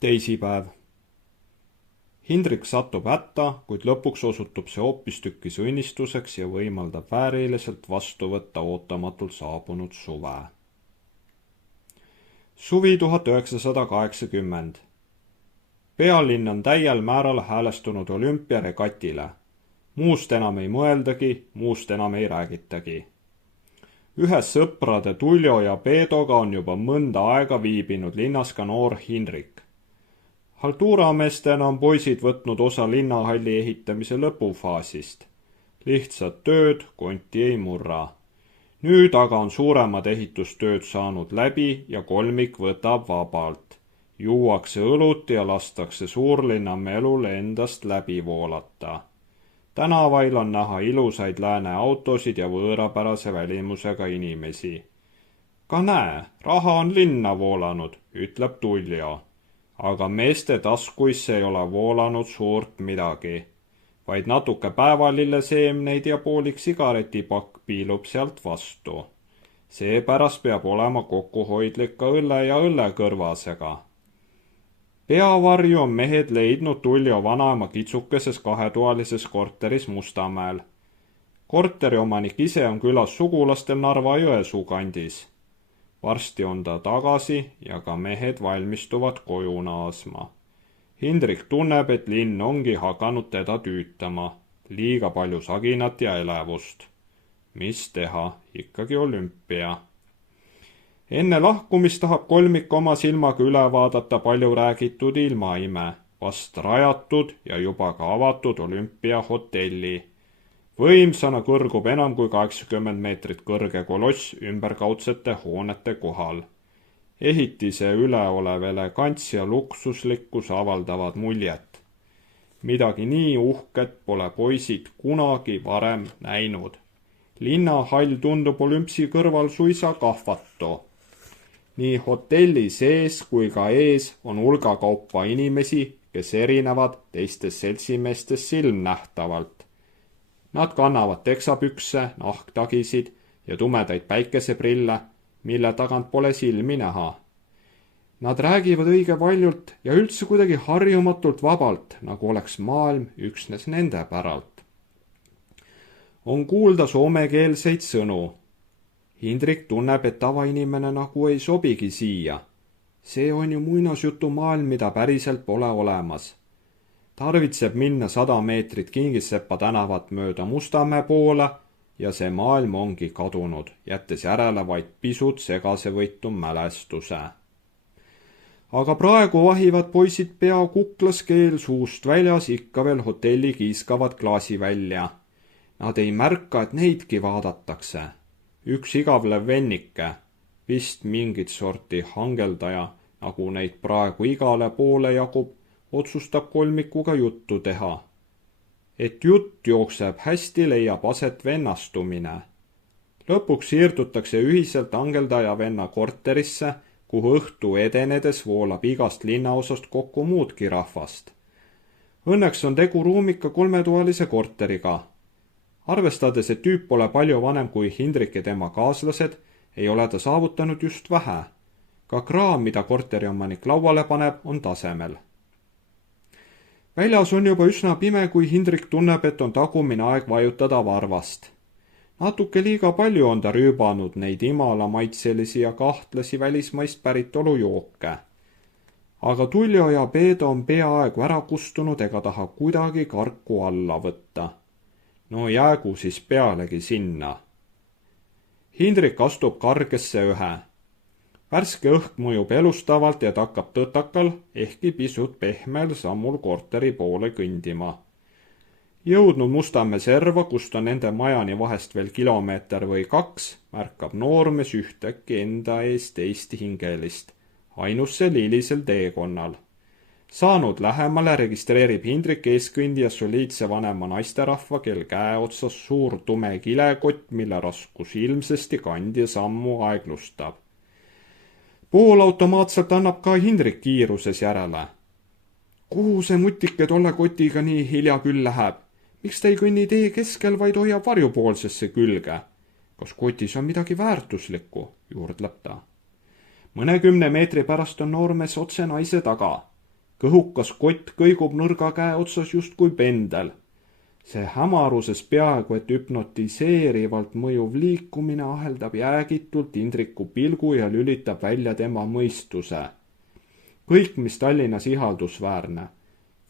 Teisipäev. Hindrik satub hätta, kuid lõpuks osutub see hoopistükkis õnnistuseks ja võimaldab vääriliselt vastu võtta ootamatult saabunud suve. Suvi 1980. Pealinn on täiel määral häälestunud olümpiaregatile. Muust enam ei mõeldagi, muust enam ei räägitagi. Ühes sõprade Tuljo ja Peedoga on juba mõnda aega viibinud linnas ka noor Hindrik. Haltuurameestena on poisid võtnud osa linnahalli ehitamise lõpufaasist. Lihtsad tööd konti ei murra. Nüüd aga on suuremad ehitustööd saanud läbi ja kolmik võtab vabalt. Juuakse õlut ja lastakse suurlinna melul endast läbi voolata. Tänavail on näha ilusaid lääne autosid ja võõrapärase välimusega inimesi. Ka näe, raha on linna voolanud, ütleb Tuljo. Aga meeste taskuisse ei ole voolanud suurt midagi. Vaid natuke päevalilleseemneid ja poolik sigaretipakk piilub sealt vastu. Seepärast peab olema kokkuhoidlik ka õlle ja õllekõrvasega. Peavarju on mehed leidnud Tuljo vanaema kitsukeses kahetoalises korteris Mustamäel. Korteriomanik ise on külas sugulastel Narva-Jõesuu kandis. Varsti on ta tagasi ja ka mehed valmistuvad koju naasma. Hindrik tunneb, et linn ongi hakanud teda tüütama. Liiga palju saginat ja elevust. Mis teha, ikkagi olümpia. Enne lahkumist tahab kolmik oma silmaga üle vaadata palju räägitud ilmaime, vast rajatud ja juba ka avatud olümpiahotelli. Võimsana kõrgub enam kui 80 meetrit kõrge koloss ümberkaudsete hoonete kohal. Ehitise üleolev elegants ja luksuslikkus avaldavad muljet. Midagi nii uhket pole poisid kunagi varem näinud. Linnahall tundub olümpsi kõrval suisa kahvatu. Nii hotelli sees kui ka ees on hulgakaupa inimesi, kes erinevad teistest seltsimeestest silmnähtavalt. Nad kannavad teksapükse, nahktagisid ja tumedaid päikeseprille, mille tagant pole silmi näha. Nad räägivad õige valjult ja üldse kuidagi harjumatult vabalt, nagu oleks maailm üksnes nende päralt. On kuulda soomekeelseid sõnu. Hindrik tunneb, et tavainimene nagu ei sobigi siia. See on ju muinasjutu maailm, mida päriselt pole olemas. Tarvitseb minna 100 meetrit Kingissepa tänavat mööda Mustamäe poole ja see maailm ongi kadunud, jättes järele vaid pisut segasevõitu mälestuse. Aga praegu vahivad poisid pea kuklas keel suust väljas ikka veel hotelli kiiskavad klaasi välja. Nad ei märka, et neidki vaadatakse. Üks igavlev vennike, vist mingit sorti hangeldaja, nagu neid praegu igale poole jagub, otsustab kolmikuga juttu teha. Et jutt jookseb hästi, leiab aset vennastumine. Lõpuks siirdutakse ühiselt hangeldaja venna korterisse, kuhu õhtu edenedes voolab igast linnaosast kokku muudki rahvast. Õnneks on tegu ruumika 3-toalise korteriga. Arvestades, et tüüp pole palju vanem kui Hindrik ja tema kaaslased, ei ole ta saavutanud just vähe. Ka kraam, mida korteriomanik lauale paneb, on tasemel. Väljas on juba üsna pime, kui Hindrik tunneb, et on tagumine aeg vajutada varvast. Natuke liiga palju on ta rüübanud neid imalamaitselisi ja kahtlasi välismaist päritolu jooke. Aga Tuljo ja Peedo on peaaegu ära kustunud ega taha kuidagi karku alla võtta. No jäägu siis pealegi sinna. Hindrik astub kargesse ühe. Värske õhk mõjub elustavalt ja takkab tõtakal, ehkki pisut pehmel sammul korteri poole kõndima. Jõudnud Mustamäe serva, kust on nende majani vahest veel kilomeeter või 2, märkab noormees ühtäkki enda ees teist hingelist, ainusse liilisel teekonnal. Saanud lähemale registreerib Hindrik eeskõndija soliidse vanema naisterahva, kel käe otsas suur tume kilekott, mille raskus ilmsesti kandja sammu aeglustab. Poolautomaatselt annab ka Hindrik kiiruses järele. Kuhu see mutike tolle kotiga nii hilja küll läheb? Miks ta ei kõnni tee keskel, vaid hoiab varjupoolsesse külge? Kas kotis on midagi väärtuslikku, juurdleb ta. Mõnekümne meetri pärast on noormees otse naise taga. Kõhukas kott kõigub nõrga käe otsas justkui pendel. See hämaruses peaaegu et hüpnotiseerivalt mõjuv liikumine aheldab jäägitult Indriku pilgu ja lülitab välja tema mõistuse. Kõik, mis Tallinnas ihaldusväärne,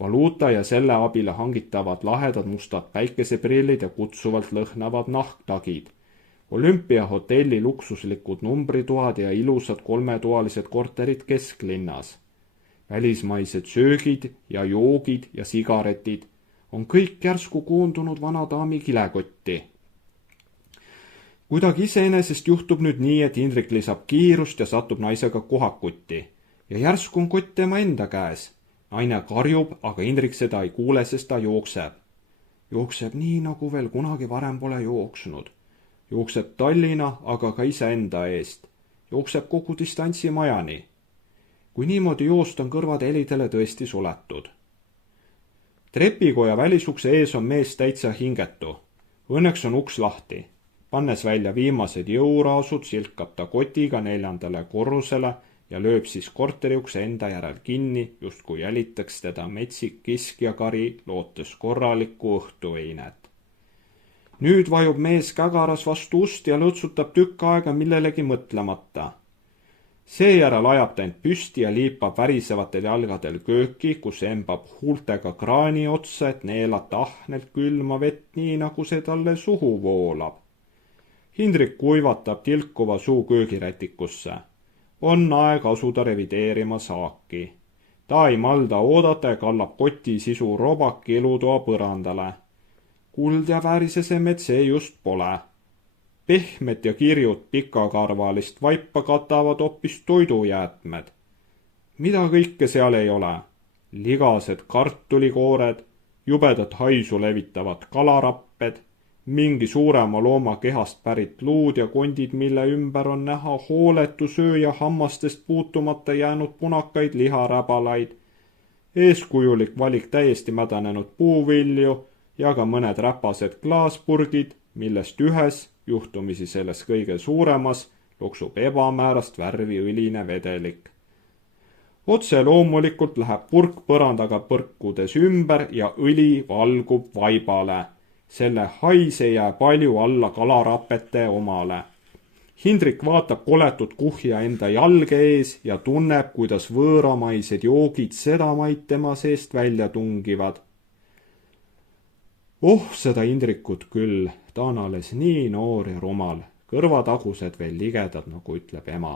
valuuta ja selle abile hangitavad lahedad mustad päikeseprillid ja kutsuvalt lõhnavad nahktagid, Olümpiahotelli luksuslikud numbritoad ja ilusad kolmetoalised korterid kesklinnas, välismaised söögid ja joogid ja sigaretid on kõik järsku koondunud vana daami kilekotti. Kuidagi iseenesest juhtub nüüd nii, et Indrek lisab kiirust ja satub naisega kohakutti ja järsku on kott tema enda käes. Naine karjub, aga Indrek seda ei kuule, sest ta jookseb. Jookseb nii, nagu veel kunagi varem pole jooksnud. Jookseb Tallinna, aga ka iseenda eest. Jookseb kogu distantsi majani. Kui niimoodi joost on kõrvad helidele tõesti suletud. Trepikoja välisukse ees on mees täitsa hingetu. Õnneks on uks lahti. Pannes välja viimased jõuraasud, silkab ta kotiga 4. korrusele ja lööb siis korteriukse enda järel kinni, justkui jälitaks teda metsik kiskjakari, lootes korralikku õhtuveinet. Nüüd vajub mees kägaras vastu ust ja lõtsutab tükk aega millelegi mõtlemata. Seejärel ajab ta end püsti ja liipab värisevatel jalgadel kööki, kus embab huultega kraani otsa, et neelata ahnelt külma vett nii, nagu see talle suhu voolab. Indrek kuivatab tilkuva suu köögirätikusse. On aeg asuda revideerima saaki. Ta ei malda oodata ja kallab koti sisu robaki elutoa põrandale. Kuld ja väärisesemed see just pole. Pehmet ja kirjut pikakarvalist vaipa katavad hoopis toidujäätmed. Mida kõike seal ei ole? Ligased kartulikoored, jubedat haisu levitavad kalarapped, mingi suurema looma kehast pärit luud ja kondid, mille ümber on näha hooletu sööja hammastest puutumata jäänud punakaid liharäbalaid, eeskujulik valik täiesti mädanenud puuvilju ja ka mõned räpased klaaspurgid, millest ühes, juhtumisi selles kõige suuremas, loksub ebamäärast värvi õline vedelik. Otse loomulikult läheb purk põrandaga põrkudes ümber ja õli valgub vaibale. Selle haise jää palju alla kalarapete omale. Indrek vaatab koletut kuhja enda jalge ees ja tunneb, kuidas võõramaised joogid sedamaid tema seest välja tungivad. Seda Indrikut küll, ta on alles nii noor ja rumal, kõrvatagused veel ligedad, nagu ütleb ema.